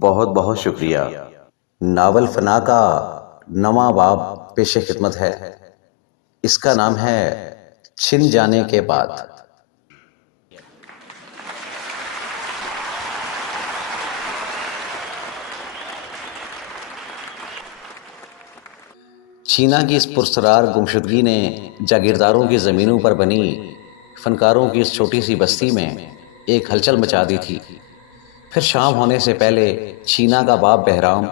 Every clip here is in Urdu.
بہت بہت شکریہ۔ ناول فنا کا نواں باب پیش خدمت ہے۔ اس کا نام ہے چھن جانے کے بعد۔ چینا کی اس پرسرار گمشدگی نے جاگیرداروں کی زمینوں پر بنی فنکاروں کی اس چھوٹی سی بستی میں ایک ہلچل مچا دی تھی۔ پھر شام ہونے سے پہلے چینا کا باپ بہرام،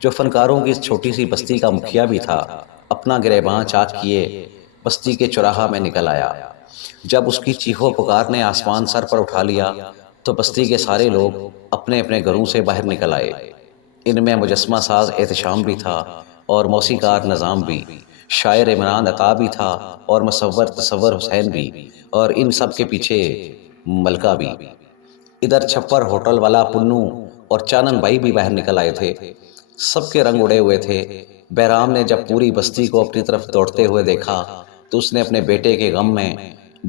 جو فنکاروں کی اس چھوٹی سی بستی کا مکھیا بھی تھا، اپنا گریباں چاک کیے بستی کے چوراہا میں نکل آیا۔ جب اس کی چیخو پکار نے آسمان سر پر اٹھا لیا تو بستی کے سارے لوگ اپنے اپنے گھروں سے باہر نکل آئے۔ ان میں مجسمہ ساز احتشام بھی تھا اور موسیقار نظام بھی، شاعر عمران عطا بھی تھا اور مصور تصور حسین بھی، اور ان سب کے پیچھے ملکہ بھی۔ ادھر چھپر ہوٹل والا پنو اور چانن بھائی بھی باہر نکل آئے تھے۔ سب کے رنگ اڑے ہوئے تھے۔ بہرام نے جب پوری بستی کو اپنی طرف دوڑتے ہوئے دیکھا تو اس نے اپنے بیٹے کے غم میں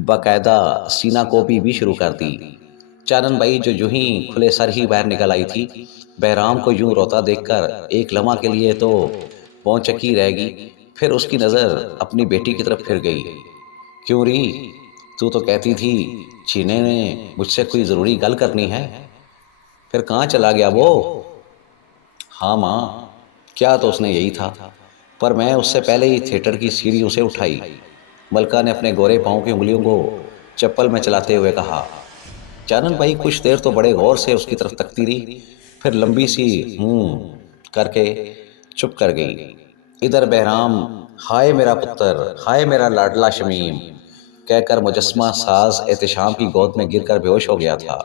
باقاعدہ سینہ کوپی بھی شروع کر دی۔ چانن بھائی جو یوں ہی کھلے سر ہی باہر نکل آئی تھی، بہرام کو یوں روتا دیکھ کر ایک لمحہ کے لیے تو پونچکی رہ گئی، پھر اس کی نظر اپنی بیٹی کی طرف پھر گئی۔ کیوں ری، تو کہتی تھی چینے نے مجھ سے کوئی ضروری گل کرنی ہے، پھر کہاں چلا گیا وہ؟ ہاں ماں، کیا تو اس نے یہی تھا، پر میں اس سے پہلے ہی تھیٹر کی سیڑھیوں سے اٹھائی۔ ملکہ نے اپنے گورے پاؤں کی انگلیوں کو چپل میں چلاتے ہوئے کہا۔ چانن بھائی کچھ دیر تو بڑے غور سے اس کی طرف تکتی رہی، پھر لمبی سی کر کے چپ کر گئی۔ ادھر بہرام ہائے میرا پتر، ہائے میرا لاڈلا شمیم کہہ کر مجسمہ ساز احتشام کی گود میں گر کر بے ہوش ہو گیا تھا۔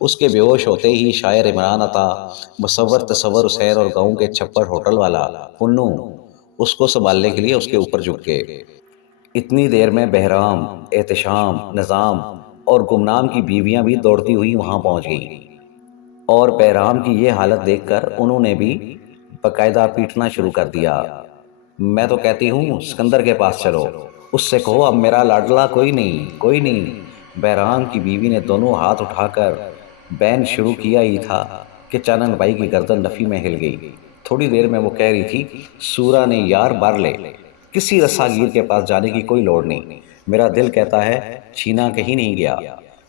اس کے بے ہوش ہوتے ہی شاعر عمران عطا، مصور تصور حسین اور گاؤں کے چھپر ہوٹل والا پنو اس کو سنبھالنے کے لیے اس کے اوپر جھک گئے۔ اتنی دیر میں بہرام، احتشام، نظام اور گمنام کی بیویاں بھی دوڑتی ہوئی وہاں پہنچ گئیں، اور بہرام کی یہ حالت دیکھ کر انہوں نے بھی باقاعدہ پیٹنا شروع کر دیا۔ میں تو کہتی ہوں سکندر کے پاس چلو، اس سے کہو اب میرا لاڈلا کوئی نہیں، کوئی نہیں۔ بہرام کی بیوی نے دونوں ہاتھ اٹھا کر بین شروع کیا ہی تھا کہ چانن بائی کی گردن نفی میں ہل گئی۔ تھوڑی دیر میں وہ کہہ رہی تھی، سورا نے یار بار لے، کسی رسا گیر کے پاس جانے کی کوئی لوڑ نہیں۔ میرا دل کہتا ہے چھینا کہیں نہیں گیا،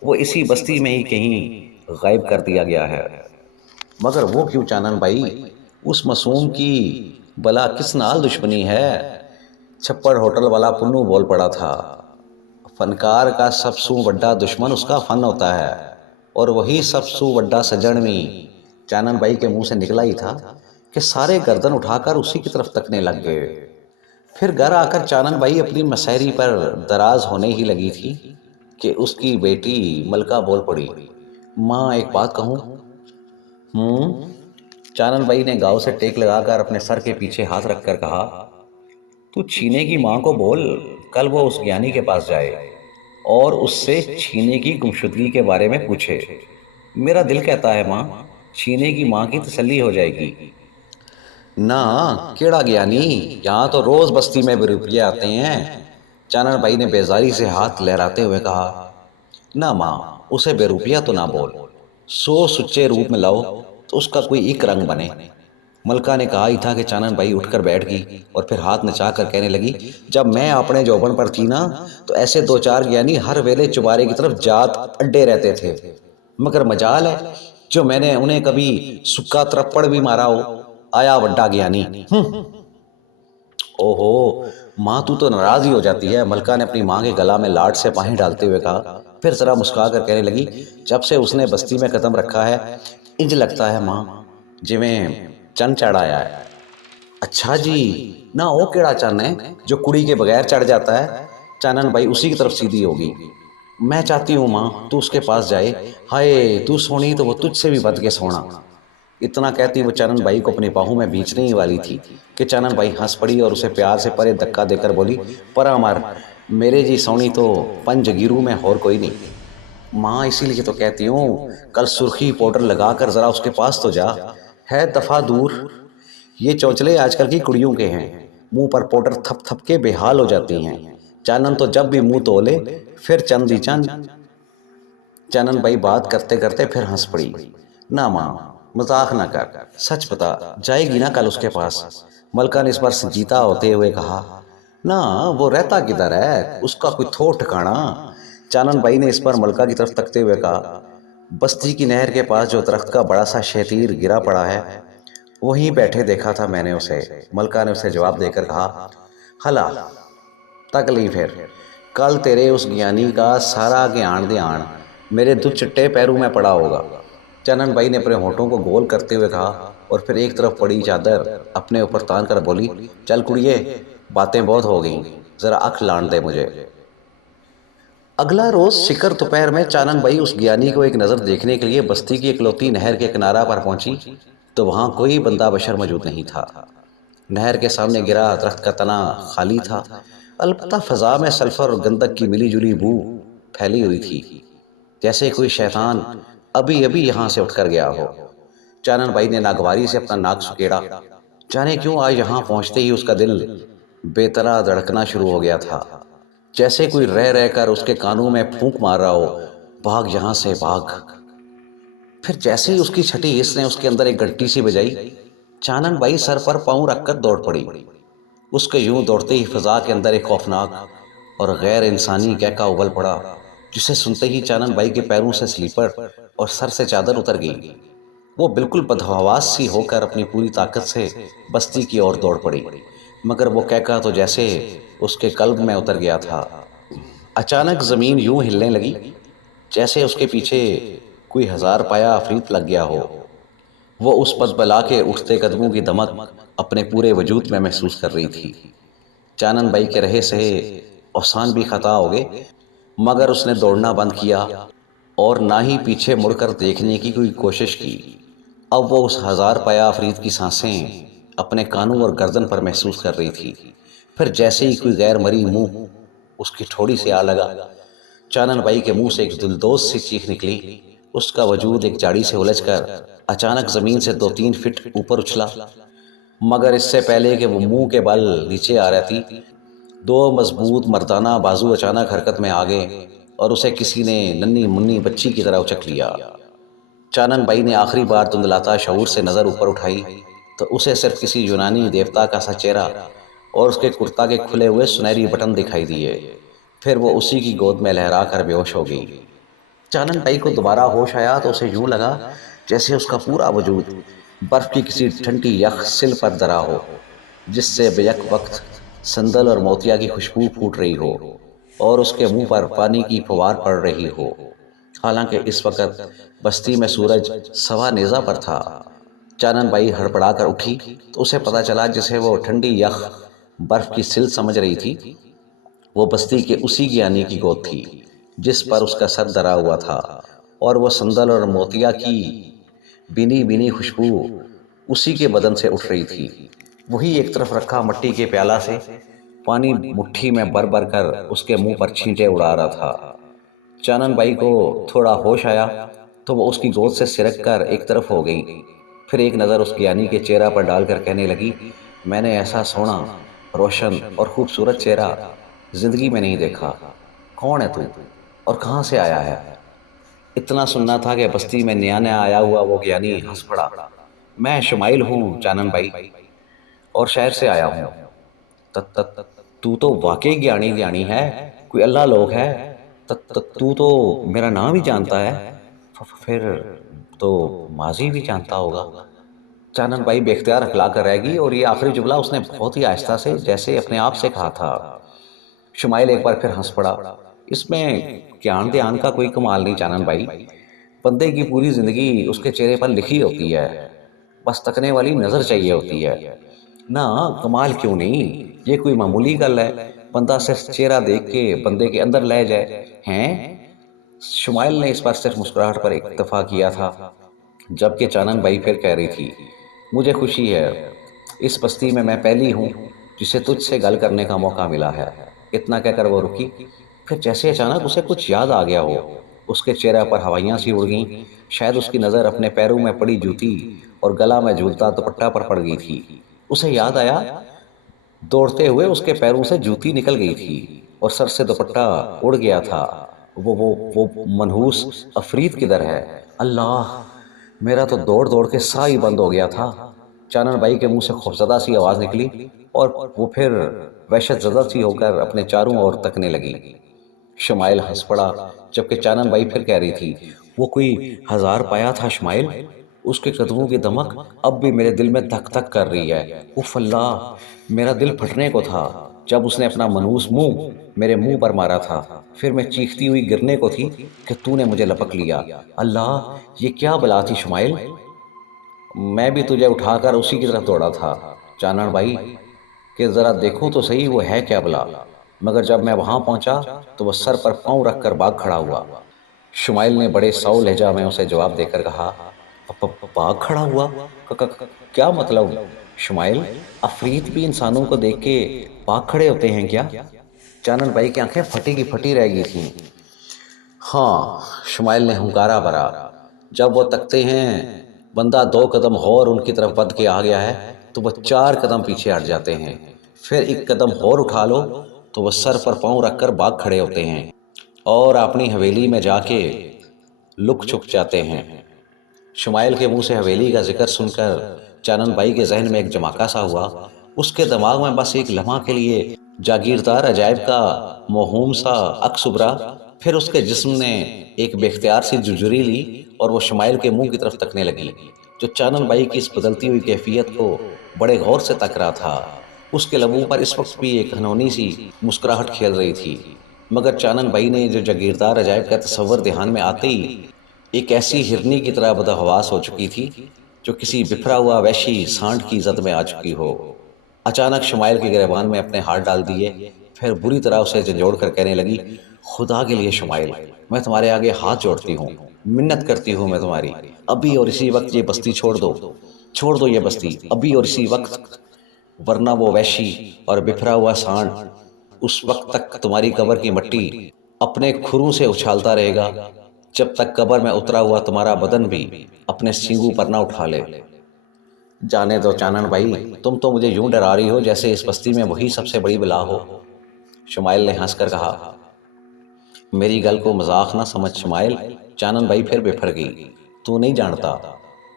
وہ اسی بستی میں ہی کہیں غائب کر دیا گیا ہے۔ مگر وہ کیوں چانن بھائی؟ اس معصوم کی بلا کس نال دشمنی ہے؟ چھپڑ ہوٹل والا پنو بول پڑا تھا۔ فنکار کا سب سو بڑا دشمن اس کا فن ہوتا ہے، اور وہی سب سو بڑا سجن بھی۔ چانن بھائی کے منہ سے نکلا ہی تھا کہ سارے گردن اٹھا کر اسی کی طرف تکنے لگ گئے۔ پھر گھر آ کر چانن بھائی اپنی مسحری پر دراز ہونے ہی لگی تھی کہ اس کی بیٹی ملکہ بول پڑی، ماں ایک بات کہوں؟ چانن بھائی نے گاؤں سے ٹیک لگا کر اپنے سر کے پیچھے ہاتھ رکھ کر کہا، تو چھینے کی ماں کو بول کل وہ اس گیانی کے پاس جائے اور اس سے چھینے کی گمشدگی کے بارے میں پوچھے۔ میرا دل کہتا ہے ماں، چھینے کی ماں کی تسلی ہو جائے گی۔ نہ کیڑا گیانی، یہاں تو روز بستی میں بے روپیے آتے ہیں۔ چانن بھائی نے بیزاری سے ہاتھ لہراتے ہوئے کہا، نہ ماں، اسے بے روپیہ تو نہ بول، سو سچے روپ میں لاؤ تو اس کا کوئی ایک رنگ بنے۔ ملکہ نے کہا ہی تھا کہ چانن بھائی اٹھ کر بیٹھ گئی اور پھر ہاتھ نچا کر کہنے لگی، جب میں اپنے جوبن پر تھی نا تو ایسے دو چار گیانی ہر ویلے چبارے کی طرف جات اڈے رہتے تھے، مگر مجال ہے جو میں نے انہیں کبھی سکا ترپڑ بھی مارا ہو، آیا وڈا گیانی۔ اوہو ماں، تو ناراض ہی ہو جاتی ہے، ملکہ نے اپنی ماں کے گلا میں لاڈ سے باہیں ڈالتے ہوئے کہا، پھر ذرا مسکرا کر کہنے لگی، جب سے اس نے بستی میں قدم رکھا ہے انج لگتا ہے ماں جویں چن چڑھ آیا ہے۔ اچھا جی، نہ وہ کیڑا چن ہے جو کڑی کے بغیر چڑھ جاتا ہے؟ چانن بھائی اسی کی طرف سیدھی ہوگی۔ میں چاہتی ہوں ماں تو اس کے پاس جائے، ہائے تو سونی تو وہ تجھ سے بھی بد کے سونا۔ اتنا کہتی وہ چانن بھائی کو اپنی باہوں میں بیچنے ہی والی تھی کہ چانن بھائی ہنس پڑی اور اسے پیار سے پرے دھکا دے کر بولی، پرا مر میرے جی سونی تو پنج گیرو میں اور کوئی نہیں۔ ماں اسی لیے تو کہتی ہوں کل سرخی پاؤڈر لگا کر ذرا اس کے پاس تو جا، ہے دفعہ دور۔ یہ چونچلے آج کل کی کڑیوں کے ہیں، منہ پر پاؤڈر تھپ تھپ کے بے حال ہو جاتی ہیں۔ چانن تو جب بھی منہ تولے پھر چند ہی چند۔ چانن بھائی بات کرتے کرتے پھر ہنس پڑی، نہ ماں، مذاق نہ کر، سچ بتا، جائے گی نا کل اس کے پاس؟ ملکہ نے اس بار سنجیدہ ہوتے ہوئے کہا۔ نہ، وہ رہتا کدھر ہے، اس کا کوئی تھوڑ ٹھکانا؟ چانن بھائی نے اس پر ملکہ کی طرف تکتے ہوئے کہا۔ بستی کی نہر کے پاس جو درخت کا بڑا سا شیطیر گرا پڑا ہے، وہیں بیٹھے دیکھا تھا میں نے اسے، ملکہ نے اسے جواب دے کر کہا۔ ہلا تکلیف ہے، کل تیرے اس گیانی کا سارا گیان دھیان میرے دو چٹے پیروں میں پڑا ہوگا۔ چنن بھائی نے اپنے ہونٹوں کو گول کرتے ہوئے کہا اور پھر ایک طرف پڑی چادر اپنے اوپر تان کر بولی، چل کڑیے، باتیں بہت ہو گئیں، ذرا اکھ لان دے مجھے۔ اگلا روز شکر دوپہر میں چانن بھائی اس گیانی کو ایک نظر دیکھنے کے لیے بستی کی اکلوتی نہر کے کنارہ پر پہنچی تو وہاں کوئی بندہ بشر موجود نہیں تھا۔ نہر کے سامنے گرا درخت کا تنا خالی تھا، البتہ فضا میں سلفر اور گندک کی ملی جلی بو پھیلی ہوئی تھی، جیسے کوئی شیطان ابھی ابھی یہاں سے اٹھ کر گیا ہو۔ چانن بھائی نے ناگواری سے اپنا ناک سکیڑا، جانے کیوں آج یہاں پہنچتے ہی اس کا دل بے طرح دھڑکنا شروع ہو گیا تھا، جیسے کوئی رہ رہ کر اس کے کانوں میں پھونک مار رہا ہو، بھاگ یہاں سے بھاگ۔ پھر جیسے ہی اس کی چھٹی حس نے اس کے اندر ایک گھنٹی سی بجائی، چانن بھائی سر پر پاؤں رکھ کر دوڑ پڑی۔ اس کے یوں دوڑتے ہی فضا کے اندر ایک خوفناک اور غیر انسانی کہکا ابل پڑا، جسے سنتے ہی چانن بھائی کے پیروں سے سلیپر اور سر سے چادر اتر گئی۔ وہ بالکل بدحواس سی ہو کر اپنی پوری طاقت سے بستی کی اور دوڑ پڑی، مگر وہ کہکا تو جیسے اس کے قلب میں اتر گیا تھا۔ اچانک زمین یوں ہلنے لگی جیسے اس کے پیچھے کوئی ہزار پایا عفریت لگ گیا ہو۔ وہ اس پس بلا کے اٹھتے قدموں کی دمک اپنے پورے وجود میں محسوس کر رہی تھی۔ چانن بھائی کے رہے سہے اوسان بھی خطا ہو گئے، مگر اس نے دوڑنا بند کیا اور نہ ہی پیچھے مڑ کر دیکھنے کی کوئی کوشش کی۔ اب وہ اس ہزار پایا عفریت کی سانسیں اپنے کانوں اور گردن پر محسوس کر رہی تھی۔ پھر جیسے ہی کوئی غیر مری منہ اس کی ٹھوڑی سے آ لگا، چانن بھائی کے منہ سے ایک دلدوز سی چیخ نکلی۔ اس کا وجود ایک جاڑی سے الجھ کر اچانک زمین سے 2-3 فٹ اوپر اچھلا، مگر اس سے پہلے کہ وہ منہ کے بل نیچے آ رہتی، 2 مضبوط مردانہ بازو اچانک حرکت میں آ گئے اور اسے کسی نے ننھی منی بچی کی طرح اچک لیا۔ چانن بھائی نے آخری بار دھندلاتا شعور سے نظر اوپر اٹھائی تو اسے صرف کسی یونانی دیوتا کا سا چہرہ اور اس کے کرتا کے کھلے ہوئے سنہری بٹن دکھائی دیے۔ پھر وہ اسی کی گود میں لہرا کر بے ہوش ہو گئی۔ چانن بھائی کو دوبارہ ہوش آیا تو اسے یوں لگا جیسے اس کا پورا وجود برف کی کسی ٹھنڈی یخ سل پر دھرا ہو، جس سے بیک وقت سندل اور موتیا کی خوشبو پھوٹ رہی ہو اور اس کے منہ پر پانی کی فوار پڑ رہی ہو۔ حالانکہ اس وقت بستی میں سورج سوا نیزہ پر تھا۔ چانن بھائی ہڑبڑا کر اٹھی تو اسے پتا چلا جسے وہ ٹھنڈی یخ برف کی سل سمجھ رہی تھی، وہ بستی کے اسی گیانی کی گود تھی جس پر اس کا سر دھرا ہوا تھا، اور وہ سندل اور موتیا کی بینی بینی خوشبو اسی کے بدن سے اٹھ رہی تھی۔ وہی ایک طرف رکھا مٹی کے پیالہ سے پانی مٹھی میں بھر بھر کر اس کے منہ پر چھینٹے اڑا رہا تھا۔ چانن بھائی کو تھوڑا ہوش آیا تو وہ اس کی گود سے سرک کر ایک طرف ہو گئی۔ پھر ایک نظر اس گیانی کے چہرہ پر ڈال کر کہنے لگی، میں نے ایسا سونا، روشن اور خوبصورت چہرہ زندگی میں نہیں دیکھا۔ کون ہے تو اور کہاں سے آیا ہے؟ اتنا سننا تھا کہ بستی میں نیا نیا آیا ہوا وہ گیانی ہنس پڑا۔ میں شمائل ہوں چانن بھائی، اور شہر سے آیا ہوں۔ تو تو واقعی گیانی گیانی ہے، کوئی اللہ لوگ ہے، تو تو میرا نام ہی جانتا ہے، پھر تو ماضی بھی جانتا ہوگا۔ چانن بھائی بے اختیار ہکلا کر رہ گئی اور یہ آخری جملہ اس نے بہت ہی آہستہ سے جیسے اپنے آپ سے کہا تھا۔ شمائل ایک بار پھر ہنس پڑا۔ اس میں گیان دھیان کا کوئی کمال نہیں چانن بھائی، بندے کی پوری زندگی اس کے چہرے پر لکھی ہوتی ہے، بس تکنے والی نظر چاہیے ہوتی ہے۔ نہ کمال کیوں نہیں، یہ کوئی معمولی گل ہے، بندہ صرف چہرہ دیکھ کے بندے کے اندر لے جائے ہیں۔ شمائل نے اس بار صرف مسکراہٹ پر اکتفا کیا تھا، جبکہ چانن بھائی پھر کہہ رہی تھی، مجھے خوشی ہے، اس بستی میں پہلی ہوں جسے تجھ سے گل کرنے کا موقع ملا ہے۔ اتنا کہہ کر وہ رکی، پھر جیسے اچانک اسے کچھ یاد آ گیا ہو، اس کے چہرے پر ہوائیاں سی اڑ گئیں، شاید اس کی نظر اپنے پیروں میں پڑی جوتی اور گلا میں جھولتا دوپٹہ پر پڑ گئی تھی۔ اسے یاد آیا دوڑتے ہوئے اس کے پیروں سے جوتی نکل گئی تھی اور سر سے دوپٹہ اڑ گیا تھا۔ وہ منحوس عفریت کدھر ہے؟ اللہ! میرا تو دوڑ دوڑ کے سا ہی بند ہو گیا تھا۔ چانن بائی کے منہ سے خوفزدہ سی آواز نکلی اور وہ پھر وحشت زدہ سی ہو کر اپنے چاروں اور تکنے لگی۔ شمائل ہنس پڑا، جبکہ چانن بائی پھر کہہ رہی تھی، وہ کوئی ہزار پایا تھا شمائل، اس کے قدموں کی دمک اب بھی میرے دل میں دھک دھک کر رہی ہے۔ اف اللہ، میرا دل پھٹنے کو تھا جب اس نے اپنا منحوس منہ میرے منہ پر مارا تھا۔ پھر میں چیختی ہوئی گرنے کو تھی کہ تو نے مجھے لپک لیا۔ اللہ، یہ کیا بلا تھی شمائل؟ میں بھی تجھے اٹھا کر اسی کی طرف دوڑا تھا چانن بھائی، کہ ذرا دیکھوں تو صحیح وہ ہے کیا بلا، مگر جب میں وہاں پہنچا تو وہ سر پر پاؤں رکھ کر بھاگ کھڑا ہوا۔ شمائل نے بڑے ساؤ لہجہ میں اسے جواب دے کر کہا، بھاگ کھڑا ہوا؟ کیا مطلب شمائل؟ عفریت بھی انسانوں کو دیکھ کے بھاگ کھڑے ہوتے ہیں کیا؟ چانن بھائی کی آنکھیں پھٹی کی پھٹی رہ گئی تھیں۔ ہاں، شمائل نے ہنکارا بھرا، جب وہ تکتے ہیں بندہ 2 قدم اور ان کی طرف بڑھ کے آ گیا ہے تو وہ 4 قدم پیچھے ہٹ جاتے ہیں، پھر 1 قدم اور اٹھا لو تو وہ سر پر پاؤں رکھ کر بھاگ کھڑے ہوتے ہیں اور اپنی حویلی میں جا کے لک چھپ جاتے ہیں۔ شمائل کے منہ سے حویلی کا ذکر سن کر چانن بائی کے ذہن میں ایک جھماکا سا ہوا۔ اس کے دماغ میں بس ایک لمحہ کے لیے جاگیردار عجائب کا موہوم سا عکس ابھرا، پھر اس کے جسم نے ایک بے اختیار سی جھرجھری لی اور وہ شمائل کے منہ کی طرف تکنے لگی، جو چانن بائی کی اس بدلتی ہوئی کیفیت کو بڑے غور سے تک رہا تھا۔ اس کے لبوں پر اس وقت بھی ایک گھنونی سی مسکراہٹ کھیل رہی تھی، مگر چانن بائی نے جو جاگیردار عجائب کا تصور دھیان میں آتے ہی ایک ایسی ہرنی کی طرح بدحواس ہو چکی تھی جو کسی بکھرا ہوا وحشی سانڈ کی زد میں آ چکی ہو۔ اچانک شمائل کے گریبان میں اپنے ہاتھ ڈال دیے، پھر بری طرح اسے جھنجھوڑ کر کہنے لگی، خدا کے لیے شمائل، میں تمہارے آگے ہاتھ جوڑتی ہوں، منت کرتی ہوں میں تمہاری، ابھی اور اسی وقت یہ بستی چھوڑ دو یہ بستی ابھی اور اسی وقت، ورنہ وہ وحشی اور بکھرا ہوا سانڈ اس وقت تک تمہاری قبر کی مٹی اپنے کھروں سے اچھالتا رہے گا جب تک قبر میں اترا ہوا تمہارا بدن بھی اپنے سینگوں پر نہ اٹھا لے۔ جانے دو چانن بھائی، تم تو مجھے یوں ڈرا رہی ہو جیسے اس بستی میں وہی سب سے بڑی بلا ہو۔ شمائل نے ہنس کر کہا، میری گل کو مذاق نہ سمجھ شمائل۔ چانن بھائی پھر بفر گئی، تو نہیں جانتا،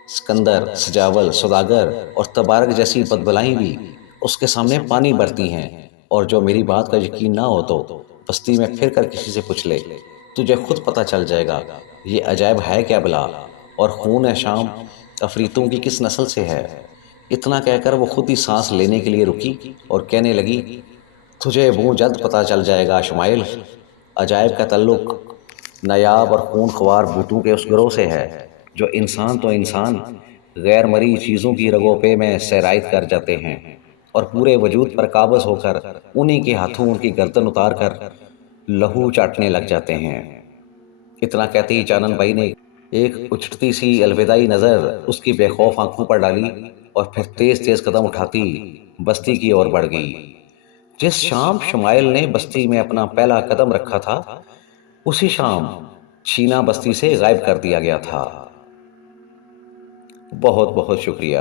سکندر، سجاول، سوداگر اور تبارک جیسی بدبلائیں بھی اس کے سامنے پانی برتی ہیں، اور جو میری بات کا یقین نہ ہو تو بستی میں پھر کر کسی سے پوچھ لے، تجھے خود پتہ چل جائے گا یہ عجائب ہے کیا بلا، اور خون شام عفریتوں کی کس نسل سے ہے۔ اتنا کہہ کر وہ خود ہی سانس لینے کے لیے رکی اور کہنے لگی، تجھے بہت جلد پتہ چل جائے گا شمائل، عجائب کا تعلق نایاب اور خون خوار بھوتوں کے اس گروہ سے ہے جو انسان تو انسان غیر مری چیزوں کی رگوں پہ میں سیرائت کر جاتے ہیں اور پورے وجود پر قابض ہو کر انہی کے ہاتھوں ان کی گردن اتار کر لہو چاٹنے لگ جاتے ہیں۔ اتنا کہتے ہی چانن بھائی نے ایک اچھٹتی سی الوداعی نظر اس کی بے خوف آنکھوں پر ڈالی اور پھر تیز تیز قدم اٹھاتی بستی کی اور بڑھ گئی۔ جس شام شمائل نے بستی میں اپنا پہلا قدم رکھا تھا، اسی شام چینا بستی سے غائب کر دیا گیا تھا۔ بہت بہت شکریہ۔